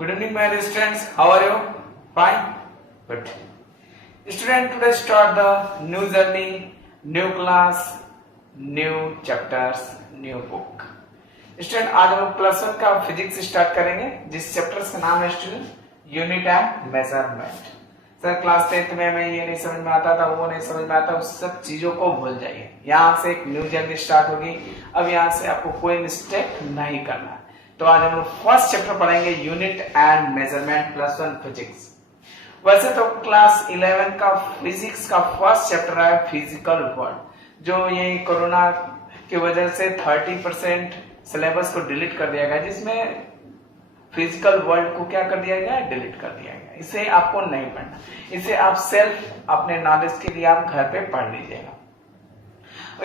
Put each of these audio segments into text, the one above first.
Good evening, my dear students. How are you? Fine? Good. Student, today start the new journey, new class, new chapters, new book. Student आज हम plus one का physics start करेंगे, जिस chapters का नाम है student unit and measurement. Sir class 10th में हमें ये नहीं समझ में आता था, वो नहीं समझ में आता, उस सब चीजों को भूल जाइए। यहाँ से एक न्यू जर्नी स्टार्ट होगी। अब यहाँ से आपको कोई मिस्टेक नहीं करना। तो आज हम लोग फर्स्ट चैप्टर पढ़ेंगे unit and measurement plus one physics. वैसे तो क्लास 11 का फिजिक्स का फर्स्ट चैप्टर है फिजिकल वर्ल्ड, जो ये कोरोना की वजह से 30% सिलेबस को डिलीट कर दिया गया, जिसमें फिजिकल वर्ल्ड को क्या कर दिया गया, डिलीट कर दिया गया। इसे आपको नहीं पढ़ना, इसे आप सेल्फ अपने नॉलेज के लिए आप घर पे पढ़ लीजिएगा।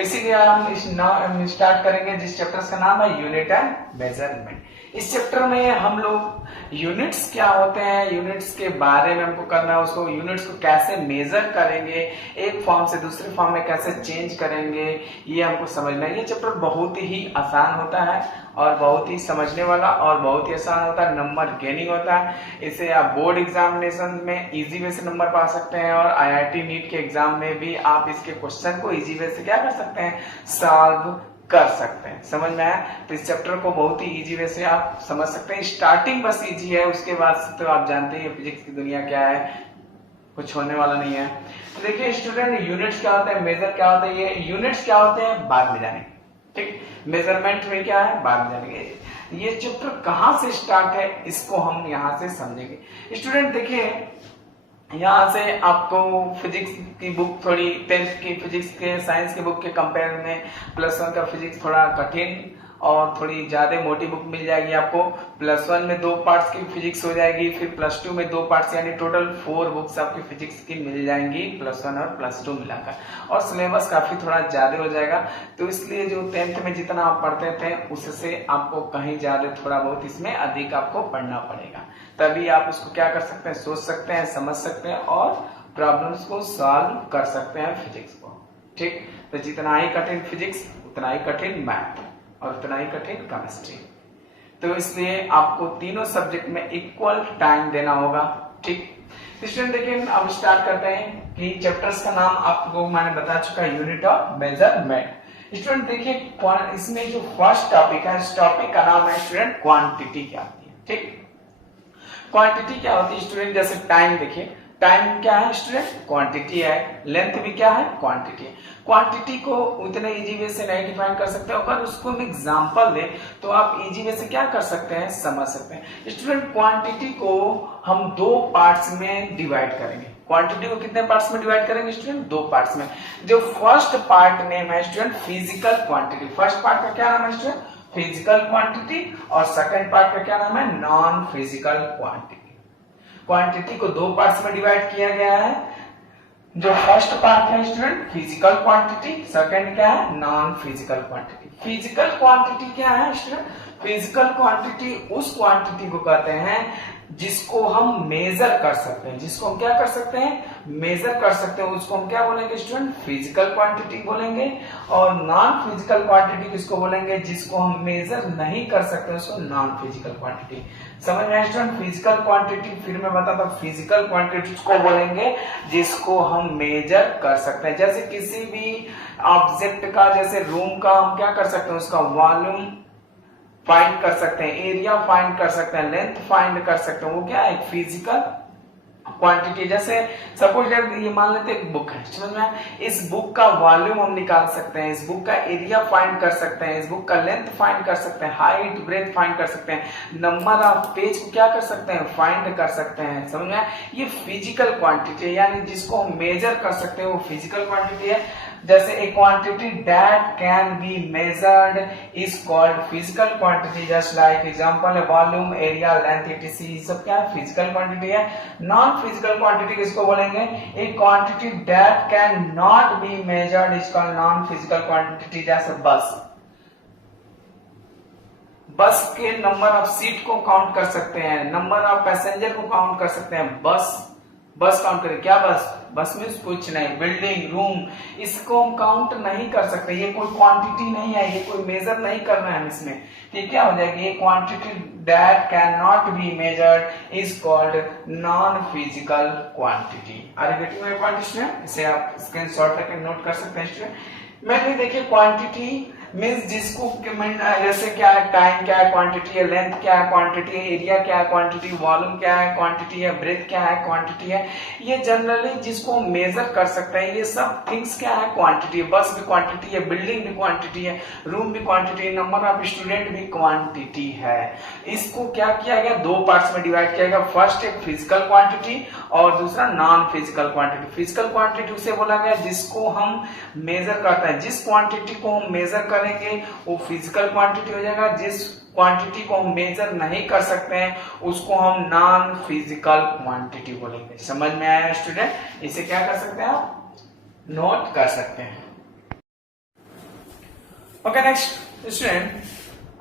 इसीलिए हम स्टार्ट करेंगे जिस चैप्टर का नाम है यूनिट एंड मेजरमेंट। इस चैप्टर में हम लोग यूनिट्स क्या होते हैं, यूनिट्स के बारे में हमको करना है, उसको यूनिट्स को कैसे मेजर करेंगे, एक फॉर्म से दूसरे फॉर्म में कैसे चेंज करेंगे, ये हमको समझना है। ये चैप्टर बहुत ही आसान होता है और बहुत ही समझने वाला और बहुत ही आसान होता है, नंबर गेनिंग होता है। इसे आप बोर्ड एग्जामिनेशन में इजी वे से नंबर पा सकते हैं और IIT नीट के एग्जाम में भी आप इसके क्वेश्चन को इजी वे से क्या कर सकते हैं, सॉल्व कर सकते हैं। समझ में आया? तो इस चैप्टर को बहुत ही इजी वे से आप समझ सकते हैं। स्टार्टिंग बस इजी है, उसके बाद तो आप जानते हैं फिजिक्स की दुनिया क्या है, कुछ होने वाला नहीं है। तो देखिए स्टूडेंट, यूनिट्स क्या होते हैं, मेजर क्या होते हैं, ये यूनिट्स क्या होते हैं बाद में जानेंगे, ठीक। मेजरमेंट में क्या है बाद में जानेंगे। ये चैप्टर कहां से स्टार्ट है इसको हम यहां से समझेंगे। स्टूडेंट देखिए, यहाँ से आपको फिजिक्स की बुक थोड़ी 10th की फिजिक्स के साइंस की बुक के कंपेयर में प्लस वन का फिजिक्स थोड़ा कठिन और थोड़ी ज्यादा मोटी बुक मिल जाएगी आपको। प्लस वन में 2 पार्ट्स की फिजिक्स हो जाएगी, फिर प्लस 2 में 2 पार्ट्स, यानी टोटल 4 बुक्स आपकी फिजिक्स की मिल जाएंगी प्लस वन और प्लस 2 मिलाकर, और सिलेबस काफी थोड़ा ज्यादा हो जाएगा। तो इसलिए जो 10th में जितना आप पढ़ते थे उससे आपको कहीं ज्यादा थोड़ा बहुत इसमें अधिक आपको पढ़ना पड़ेगा, तभी आप उसको क्या कर सकते हैं, सोच सकते हैं, समझ सकते हैं और प्रॉब्लम्स को सॉल्व कर सकते हैं फिजिक्स को, ठीक। तो जितना ही कठिन फिजिक्स उतना ही कठिन मैथ और उतना ही कठिन केमिस्ट्री। तो इसलिए आपको तीनों सब्जेक्ट में इक्वल टाइम देना होगा, ठीक। स्टूडेंट देखिए, अब स्टार्ट करते हैं कि चैप्टर्स का नाम आपको मैंने बता चुका, यूनिट और मेजरमेंट। स्टूडेंट देखिए, इसमें जो फर्स्ट टॉपिक है, इस टॉपिक का नाम है स्टूडेंट क्वांटिटी क्या होती है, ठीक। क्वांटिटी क्या होती है स्टूडेंट, जैसे टाइम देखिए, टाइम क्या है स्टूडेंट, क्वांटिटी है, लेंथ भी क्या है, क्वांटिटी है। क्वांटिटी को उतने इजी वे से नहीं डिफाइन कर सकते, अगर उसको हम एग्जांपल दे तो आप इजी वे से क्या कर सकते हैं, समझ सकते हैं। स्टूडेंट क्वांटिटी को हम 2 पार्ट्स में डिवाइड करेंगे। क्वांटिटी को कितने पार्ट्स में डिवाइड करेंगे स्टूडेंट, 2 पार्ट्स में। जो फर्स्ट पार्ट नेम है student physical quantity. First part का क्या नाम है स्टूडेंट, फिजिकल क्वांटिटी, और सेकंड पार्ट का क्या नाम है, नॉन फिजिकल क्वांटिटी। क्वांटिटी को 2 पार्ट्स में डिवाइड किया गया है। जो फर्स्ट पार्ट है स्टूडेंट फिजिकल क्वांटिटी, सेकंड क्या है, non physical quantity. Physical quantity क्या है स्टूडेंट, फिजिकल क्वांटिटी उस क्वांटिटी को कहते हैं जिसको हम मेजर कर सकते हैं, जिसको हम क्या कर सकते हैं, मेजर कर सकते हैं, उसको हम क्या बोलेंगे स्टूडेंट, फिजिकल क्वांटिटी बोलेंगे। और नॉन फिजिकल क्वांटिटी किसको बोलेंगे, जिसको हम मेजर नहीं कर सकते उसको नॉन फिजिकल क्वांटिटी। समझ में स्टूडेंट, फिजिकल क्वांटिटी फिर मैं बताता हूं, फिजिकल क्वांटिटी को बोलेंगे जिसको हम मेजर कर सकते हैं। जैसे किसी भी ऑब्जेक्ट का, जैसे रूम का हम क्या कर सकते हैं, उसका वॉल्यूम फाइंड कर सकते हैं, एरिया फाइंड कर सकते हैं, लेंथ फाइंड कर सकते हैं, वो क्या है, फिजिकल क्वांटिटी। जैसे सपोज ये मान लेते हैं एक बुक है, समझ में, इस बुक का वॉल्यूम हम निकाल सकते हैं, इस बुक का एरिया फाइंड कर सकते हैं, इस बुक का लेंथ फाइंड कर सकते हैं, हाइट ब्रेथ फाइंड कर सकते हैं, नंबर ऑफ पेज को क्या कर सकते हैं, फाइंड कर सकते हैं। समझ में, ये फिजिकल क्वांटिटी है, यानी जिसको हम मेजर कर सकते हैं वो फिजिकल क्वांटिटी है। जैसे ए quantity that can be measured is called physical quantity, just like example है वॉल्यूम, एरिया, लेंथ, etc, ये सब क्या है, फिजिकल क्वांटिटी है। नॉन फिजिकल क्वांटिटी किसको बोलेंगे, ए quantity that can not be measured is called non physical quantity. जैसे बस के नंबर ऑफ सीट को काउंट कर सकते हैं, नंबर ऑफ पैसेंजर को काउंट कर सकते हैं, बस बस काउंट करें, क्या बस, बस में कुछ नहीं, बिल्डिंग, रूम, इसको हम काउंट नहीं कर सकते, ये कोई क्वांटिटी नहीं है, ये कोई मेजर नहीं करना है इसमें, ठीक, क्या हो जाएगी, ये quantity that can not be measured is called non physical quantity. Are you getting my point student? इसे आप स्क्रीनशॉट लेकर नोट कर सकते हैं स्टूडेंट। मैंने देखिए क्वांटिटी मीन्स जिसको जैसे क्या है, टाइम क्या है, क्वांटिटी है, लेंथ क्या है, क्वांटिटी है, एरिया क्या है, क्वांटिटी, वॉल्यूम क्या है, क्वांटिटी है, ब्रेथ क्या है, क्वांटिटी है, ये जनरली जिसको मेजर कर सकते हैं, ये सब थिंग्स क्या है, क्वांटिटी है। बस भी क्वांटिटी है, बिल्डिंग भी क्वांटिटी है, रूम भी क्वांटिटी है, नंबर ऑफ स्टूडेंट भी क्वांटिटी है। इसको क्या किया गया, दो पार्ट्स में डिवाइड किया गया, फर्स्ट एक फिजिकल क्वांटिटी और दूसरा non physical quantity. Physical quantity उसे बोला गया जिसको हम मेजर करते हैं, जिस क्वांटिटी को हम मेजर करेंगे वो फिजिकल क्वांटिटी हो जाएगा, जिस क्वांटिटी को हम मेजर नहीं कर सकते हैं उसको हम नॉन फिजिकल क्वांटिटी बोलेंगे। समझ में आया स्टूडेंट? इसे क्या कर सकते हैं आप, नोट कर सकते हैं। ओके नेक्स्ट स्टूडेंट,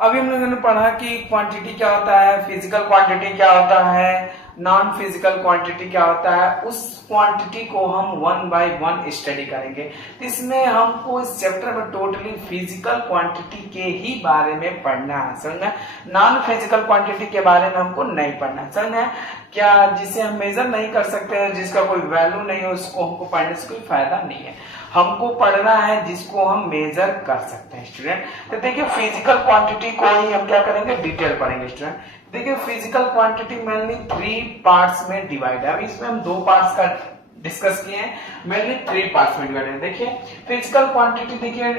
अभी हम लोगों ने पढ़ा कि क्वांटिटी क्या होता है, फिजिकल क्वांटिटी क्या होता है, नॉन फिजिकल क्वांटिटी क्या होता है, उस क्वांटिटी को हम वन बाय वन स्टडी करेंगे। इसमें हमको इस चैप्टर में टोटली फिजिकल क्वांटिटी के ही बारे में पढ़ना है, समझना। नॉन फिजिकल क्वांटिटी के बारे में हमको नहीं पढ़ना है, समझना। क्या जिसे हम मेजर नहीं कर सकते, जिसका कोई वैल्यू नहीं है, उसको हमको पढ़ने से कोई फायदा नहीं है। हमको पढ़ना है जिसको हम मेजर कर सकते हैं स्टूडेंट। तो देखिए फिजिकल क्वांटिटी को ही हम क्या करेंगे, डिटेल पढ़ेंगे स्टूडेंट। देखिए फिजिकल क्वांटिटी मेनली 3 पार्ट्स में डिवाइड है। अभी इसमें हम 2 पार्ट्स का डिस्कस किए हैं, मेनली 3 पार्ट्स में डिवाइड है। देखिए फिजिकल क्वांटिटी, देखिए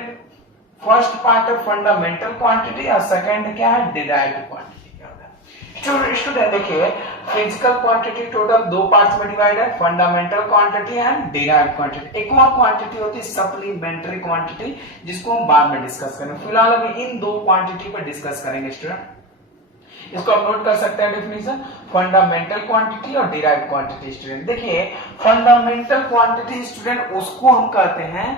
फर्स्ट पार्ट है फंडामेंटल क्वांटिटी और सेकंड क्या है, डिराइव्ड क्वांटिटी। स्टूडेंट देखिए फिजिकल क्वांटिटी टोटल 2 पार्ट्स में डिवाइड है, fundamental quantity and derived quantity. एक और क्वांटिटी होती है सप्लीमेंट्री क्वांटिटी, जिसको हम बाद में डिस्कस करेंगे। फिलहाल अभी इन 2 क्वांटिटी पर डिस्कस करेंगे स्टूडेंट। इसको आप नोट कर सकते हैं डेफिनेशन, फंडामेंटल क्वांटिटी और डिराइव्ड क्वांटिटी। स्टूडेंट देखिए फंडामेंटल क्वांटिटी स्टूडेंट उसको हम कहते हैं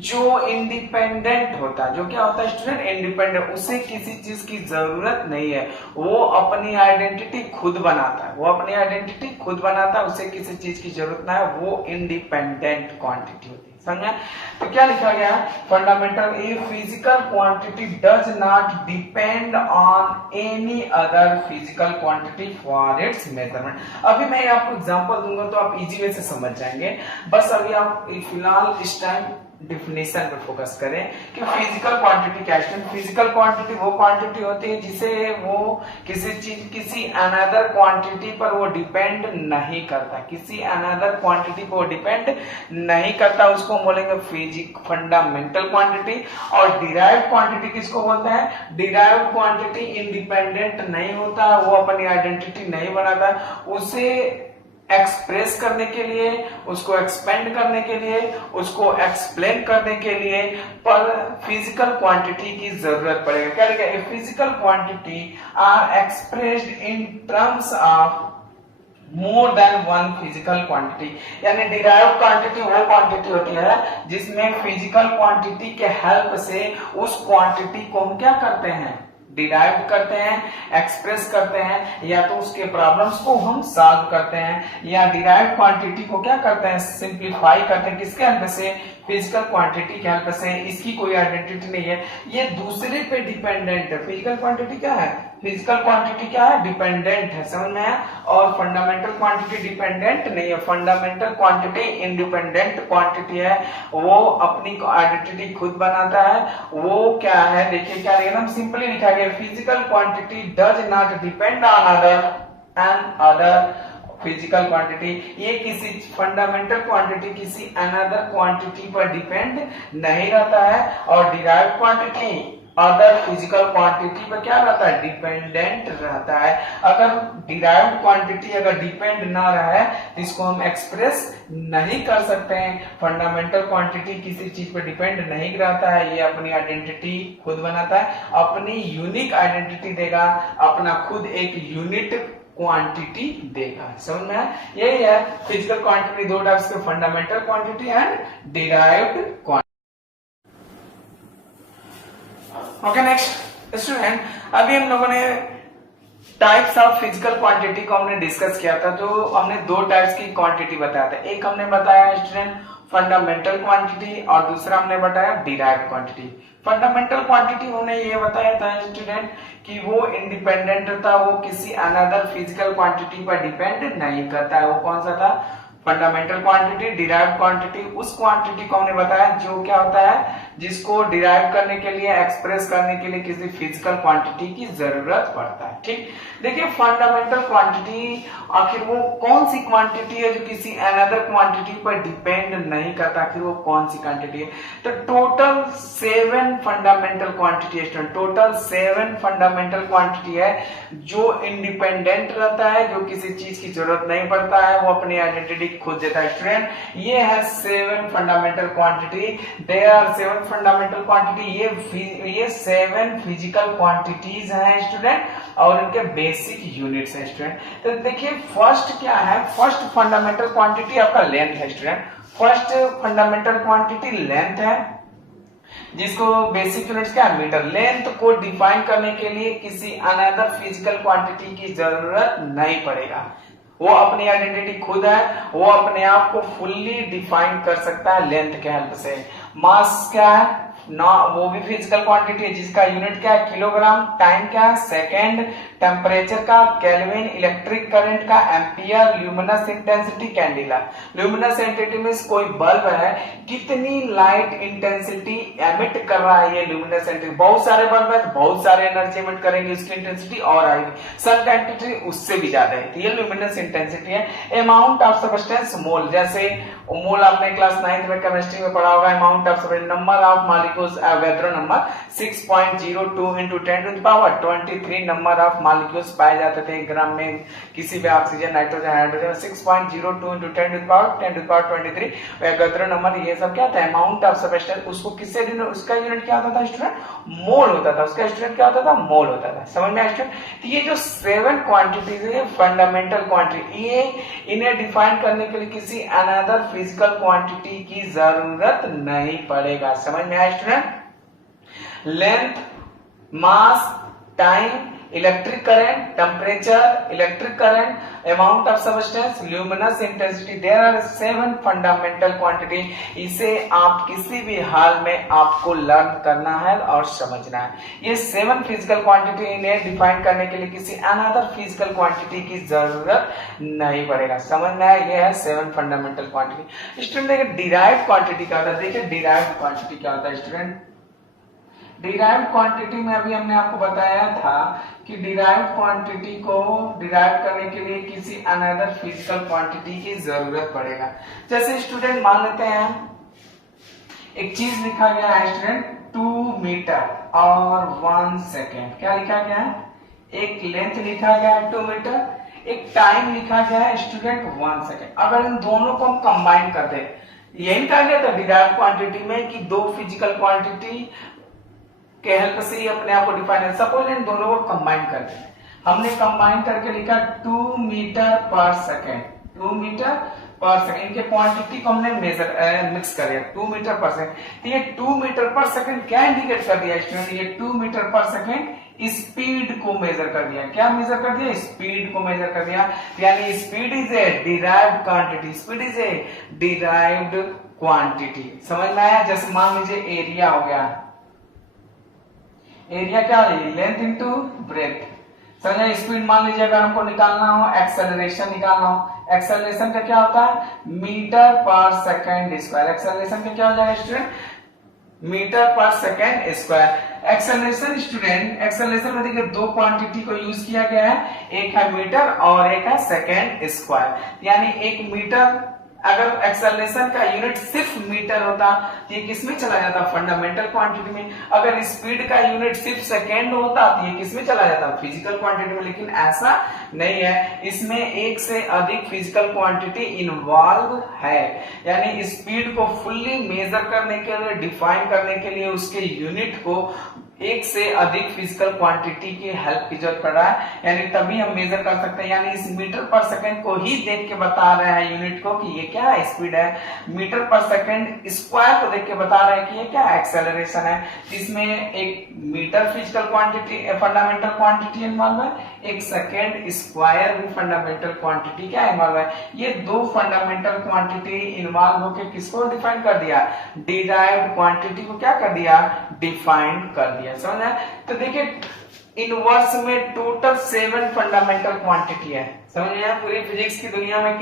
जो इंडिपेंडेंट होता है। जो क्या होता है स्टूडेंट, इंडिपेंडेंट, उसे किसी चीज की जरूरत नहीं है, वो अपनी आइडेंटिटी खुद बनाता है, वो अपनी आइडेंटिटी खुद बनाता है, उसे किसी चीज की जरूरत ना है, वो इंडिपेंडेंट क्वांटिटी होती है। समझा? तो क्या लिखा गया, fundamental, a physical quantity does not depend on any other physical quantity for its measurement. अभी मैं आपको एग्जांपल दूंगा तो आप इजी वे से समझ जाएंगे। बस अभी आप फिलहाल इस टाइम डिफिनेशन पे फोकस करें कि फिजिकल क्वांटिटी क्या है। फिजिकल क्वांटिटी वो क्वांटिटी होती है जिसे वो किसी चीज, किसी अनदर क्वांटिटी पर वो डिपेंड नहीं करता, किसी अनदर क्वांटिटी पर वो डिपेंड नहीं करता, उसको बोलेंगे फंडामेंटल क्वांटिटी। और डिराइव्ड क्वांटिटी किसको बोलते हैं, डिराइव्ड क्वांटिटी इंडिपेंडेंट नहीं होता, वो अपनी आइडेंटिटी नहीं बनाता, उसे एक्सप्रेस करने के लिए, उसको एक्सपेंड करने के लिए, उसको एक्सप्लेन करने के लिए पर फिजिकल क्वांटिटी की जरूरत पड़ेगा। क्या लिखा है, physical quantity are expressed in terms of more than one physical quantity. यानी डिराइव्ड क्वांटिटी वो क्वांटिटी होती है जिसमें फिजिकल क्वांटिटी के हेल्प से उस क्वांटिटी को हम क्या करते हैं, डिराइव करते हैं, एक्सप्रेस करते हैं, या तो उसके प्रॉब्लम्स को हम सॉल्व करते हैं, या डिराइव क्वांटिटी को क्या करते हैं, सिंप्लीफाई करते हैं। किसके हेल्प से, फिजिकल क्वांटिटी के हेल्प से। इसकी कोई आइडेंटिटी नहीं है, ये दूसरे पे डिपेंडेंट है। फिजिकल क्वांटिटी क्या है, फिजिकल क्वांटिटी क्या है, डिपेंडेंट है, समझ में आया। और फंडामेंटल क्वांटिटी डिपेंडेंट नहीं है, फंडामेंटल क्वांटिटी इंडिपेंडेंट क्वांटिटी है, वो अपनी आइडेंटिटी खुद बनाता है। वो क्या है, देखिए क्या एकदम सिंपली लिखा गया, physical quantity does not depend on other physical quantity. ये किसी फंडामेंटल क्वांटिटी किसी अनदर क्वांटिटी पर डिपेंड नहीं रहता है। और derived quantity other physical quantity पर क्या रहता है, डिपेंडेंट रहता है। अगर डिराइव्ड क्वांटिटी अगर डिपेंड ना रहे तो इसको हम एक्सप्रेस नहीं कर सकते हैं। फंडामेंटल क्वांटिटी किसी चीज पर डिपेंड नहीं रहता है, ये अपनी आइडेंटिटी खुद बनाता है, अपनी यूनिक आइडेंटिटी देगा, अपना खुद एक यूनिट क्वांटिटी देगा। समझ में आया, यही है फिजिकल क्वांटिटी, दो टाइप्स के, fundamental quantity and derived quantity. Okay next student, अभी हम लोगों ने टाइप्स ऑफ फिजिकल क्वांटिटी को हमने डिस्कस किया था, जो हमने दो टाइप्स की क्वांटिटी बताया था। एक हमने बताया स्टूडेंट फंडामेंटल क्वांटिटी और दूसरा हमने बताया डिराइव्ड क्वांटिटी। फंडामेंटल क्वांटिटी हमने ये बताया था स्टूडेंट कि वो इंडिपेंडेंट था, वो किसी अनदर फिजिकल क्वांटिटी पर डिपेंड नहीं करता है। वो कौन सा था? Fundamental quantity. डिराइव्ड क्वांटिटी उस क्वांटिटी को हमने बताया जो क्या होता है, जिसको डिराइव करने के लिए, एक्सप्रेस करने के लिए किसी फिजिकल क्वांटिटी की जरूरत पड़ता है। ठीक, देखिए फंडामेंटल क्वांटिटी आखिर वो कौन सी क्वांटिटी है जो किसी अनदर क्वांटिटी पर डिपेंड नहीं करता? आखिर वो कौन सी क्वांटिटी है? तो टोटल 7 फंडामेंटल क्वांटिटी है स्टूडेंट, टोटल 7 फंडामेंटल क्वांटिटी है जो इंडिपेंडेंट रहता है, जो किसी चीज की जरूरत नहीं पड़ता है, वो अपनी आइडेंटिटी खुद देता है स्टूडेंट। ये है 7 fundamental quantity. There are 7 fundamental quantity. ये 7 फिजिकल क्वांटिटीज हैं स्टूडेंट और इनके बेसिक यूनिट्स हैं स्टूडेंट। तो देखिए फर्स्ट क्या है? फर्स्ट फंडामेंटल क्वांटिटी आपका लेंथ है student. First fundamental quantity length है, जिसको बेसिक यूनिट्स क्या है? मीटर। लेंथ को डिफाइन करने के लिए किसी अनदर फिजिकल क्वांटिटी की जरूरत नहीं पड़ेगा, वो अपनी आइडेंटिटी खुद है, वो अपने आप को फुल्ली डिफाइन कर सकता है लेंथ के हेल्प से। मास क्या है? ना, वो भी फिजिकल क्वांटिटी है जिसका यूनिट क्या है? किलोग्राम। टाइम क्या है? सेकेंड। टेम्परेचर का केल्विन। इलेक्ट्रिक करंट का ampere. Luminous intensity candela. Luminous intensity में कोई बल्ब है, कितनी लाइट इंटेंसिटी एमिट कर रहा है ये ल्यूमिनस इंटेंसिटी। बहुत सारे बल्ब है तो बहुत सारे एनर्जी एमिट करेंगे, उसकी इंटेंसिटी और आएगी। सन का इंटेंसिटी उससे भी ज्यादा है, ये ल्यूमिनस इंटेंसिटी है। अमाउंट ऑफ सब्सटेंस मोल, जैसे मोल आपने क्लास 9th में केमिस्ट्री में पढ़ा होगा। Amount of number of molecules, Avogadro number 6.02 into 10 to the power 23 number of molecules पाए जाते थे ग्राम में किसी भी oxygen, nitrogen, hydrogen. 6.02 into 10 to the power 23 Avogadro number. ये सब क्या था? Amount of substance. उसको किससे, उसका यूनिट क्या होता था स्टूडेंट? मोल होता था। उसका स्टूडेंट क्या होता था? मोल होता था। समझ में आया स्टूडेंट? तो ये जो 7 क्वांटिटीज है फंडामेंटल क्वांटिटी, ये इन्हें डिफाइन करने के लिए किसी अनदर फिजिकल क्वांटिटी की जरूरत नहीं पड़ेगा। समझ में आया student? Length, mass, time, electric current, temperature, electric current, amount of substance, luminous intensity, there are 7 fundamental quantity. इसे आप किसी भी हाल में आपको लर्न करना है और समझना है। ये 7 फिजिकल क्वांटिटी, इन्हें डिफाइन करने के लिए किसी अनदर फिजिकल क्वांटिटी की जरूरत नहीं पड़ेगा। समझ में आया? ये है 7 फंडामेंटल क्वांटिटी। स्टूडेंट देखिए डिराइव्ड क्वांटिटी क्या होता है? देखिए डिराइव्ड क्वांटिटी क्या होता है स्टूडेंट? डिराइव्ड क्वांटिटी में अभी हमने आपको बताया था कि डिराइव्ड क्वांटिटी को डिराइव करने के लिए किसी अनदर फिजिकल क्वांटिटी की जरूरत पड़ेगा। जैसे स्टूडेंट मान लेते हैं एक चीज लिखा गया है स्टूडेंट 2 मीटर और 1 सेकेंड। क्या लिखा गया है? एक लेंथ लिखा गया है 2 मीटर, एक टाइम लिखा गया है स्टूडेंट 1 सेकेंड। अगर इन दोनों को हम कंबाइन कर दे, यही कहा गया था डिराइव्ड क्वांटिटी में कि दो फिजिकल क्वांटिटी के हेल्प से ही अपने आप को डिफाइन है। सपोज इन दोनों को कंबाइन कर दें, हमने कंबाइन करके लिखा 2 मीटर पर सेकेंड। 2 मीटर पर सेकेंड, इनके क्वांटिटी को हमने मेजर मिक्स कर दिया 2 मीटर पर सेकेंड। तो ये 2 मीटर पर सेकेंड क्या इंडिकेट कर दिया स्टूडेंट? ये 2 मीटर पर सेकेंड स्पीड को मेजर कर दिया। क्या मेजर कर दिया? स्पीड को मेजर कर दिया। यानी speed is a derived quantity. Speed is a derived quantity. समझ में आया? जैसे मान लीजिए एरिया हो गया, एरिया क्या है? Length into breadth. समझे? स्पीड मान लीजिए अगर हमको निकालना हो, एक्सेलरेशन निकालना हो, एक्सेलरेशन का क्या होता है? मीटर पर सेकेंड स्क्वायर। एक्सेलरेशन का क्या हो जाएगा स्टूडेंट? मीटर पर second square. Acceleration student, acceleration में देखिए दो क्वांटिटी को यूज किया गया है, एक है मीटर और एक है सेकेंड स्क्वायर। यानी एक मीटर, अगर एक्सेलरेशन का यूनिट सिर्फ मीटर होता तो ये किसमें चला जाता? फंडामेंटल क्वांटिटी में। अगर स्पीड का यूनिट सिर्फ सेकेंड होता तो ये किसमें चला जाता? फिजिकल क्वांटिटी में। लेकिन ऐसा नहीं है, इसमें एक से अधिक फिजिकल क्वांटिटी इन्वॉल्व है। यानी स्पीड को फुल्ली मेजर करने के लिए, डिफाइन करने के लिए उसके यूनिट को एक से अधिक फिजिकल क्वांटिटी की हेल्प की जरूरत पड़ रहा है, यानी तभी हम मेजर कर सकते हैं। यानी इस मीटर पर सेकंड को ही देख के बता रहे हैं यूनिट को कि ये क्या स्पीड है, मीटर पर सेकंड स्क्वायर को देख के बता रहे हैं कि ये क्या एक्सेलरेशन है। इसमें एक metre physical quantity fundamental quantity involve है, एक सेकंड स्क्वायर भी फंडामेंटल क्वांटिटी क्या इन्वॉल्व है। ये दो फंडामेंटल क्वांटिटी इन्वॉल्व होकर किसको डिफाइन कर दिया, डिराइव्ड क्वांटिटी को क्या कर दिया, डिफाइन कर दिया। समझ? तो देखिए इनवर्स में टोटल 7 फंडामेंटल क्वांटिटी है। समझ में? पूरी फिजिक्स की दुनिया में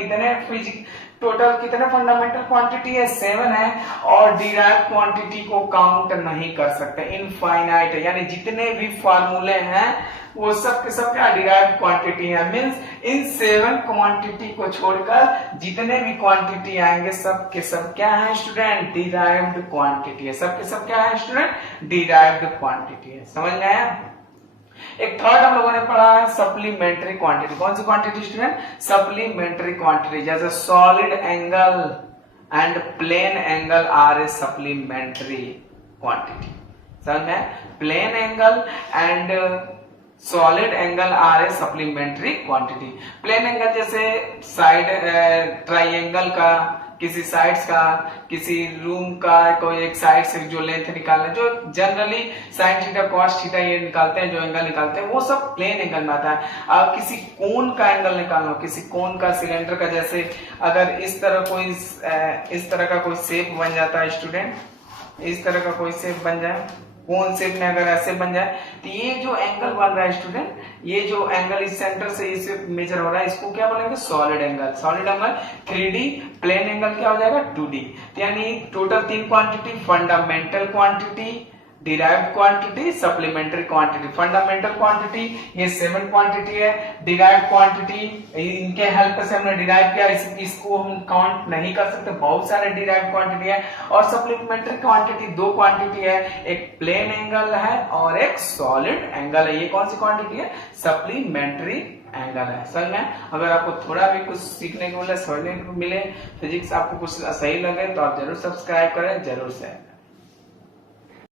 टोटल कितने फंडामेंटल क्वांटिटी है, 7 है। और डिराइव्ड क्वांटिटी को काउंट नहीं कर सकते, इनफाइनाइट है, यानी जितने भी फार्मूले हैं वो सब के सब क्या डिराइव्ड क्वांटिटी है। मींस इन 7 क्वांटिटी को छोड़कर जितने भी क्वांटिटी आएंगे सब के सब क्या है स्टूडेंट, डिराइव्ड क्वांटिटी है। सब के सब क्या है स्टूडेंट, डिराइव्ड क्वांटिटी है। समझ में आया? एक थर्ड हम लोगों ने पढ़ा है सप्लीमेंट्री क्वांटिटी। कौन सी क्वांटिटी स्टूडेंट, सप्लीमेंट्री क्वांटिटी। जैसे solid angle and plane angle are a supplementary quantity. समझ में? Plane angle and solid angle are a supplementary quantity. Plane angle जैसे साइड ट्राइंगल का, किसी साइड्स का, किसी रूम का कोई एक साइड से जो लेंथ निकालना, जो generally sine theta cos theta ये निकालते हैं, जो एंगल निकालते हैं वो सब प्लेन एंगल में आता है। अब किसी कोन का एंगल निकालना हो, किसी कोन का, सिलेंडर का, जैसे अगर इस तरह का कोई शेप बन जाता है स्टूडेंट, इस तरह का कोई शेप बन जाए, कोन शेप में अगर ऐसे बन जाए, तो ये जो एंगल बन रहा है स्टूडेंट, ये जो एंगल इस सेंटर से इस मेजर हो रहा है, इसको क्या बोलेंगे, solid angle. Solid angle 3D, plane angle क्या हो जाएगा 2D। यानी total 3 quantity, fundamental quantity, derived quantity, supplementary quantity. Fundamental quantity ये 7 क्वांटिटी है, डिराइव्ड क्वांटिटी इनके हेल्प से हमने डिराइव किया, इसको हम काउंट नहीं कर सकते, बहुत सारे डिराइव्ड क्वांटिटी है। और सप्लीमेंट्री क्वांटिटी 2 क्वांटिटी है, एक प्लेन एंगल है और एक सॉलिड एंगल है। ये कौन सी क्वांटिटी है, सप्लीमेंट्री एंगल है। समझ में? अगर आपको थोड़ा भी कुछ सीखने को मिले, समझने को मिले, फिजिक्स आपको कुछ सही लगे तो आप जरूर सब्सक्राइब करें, जरूर से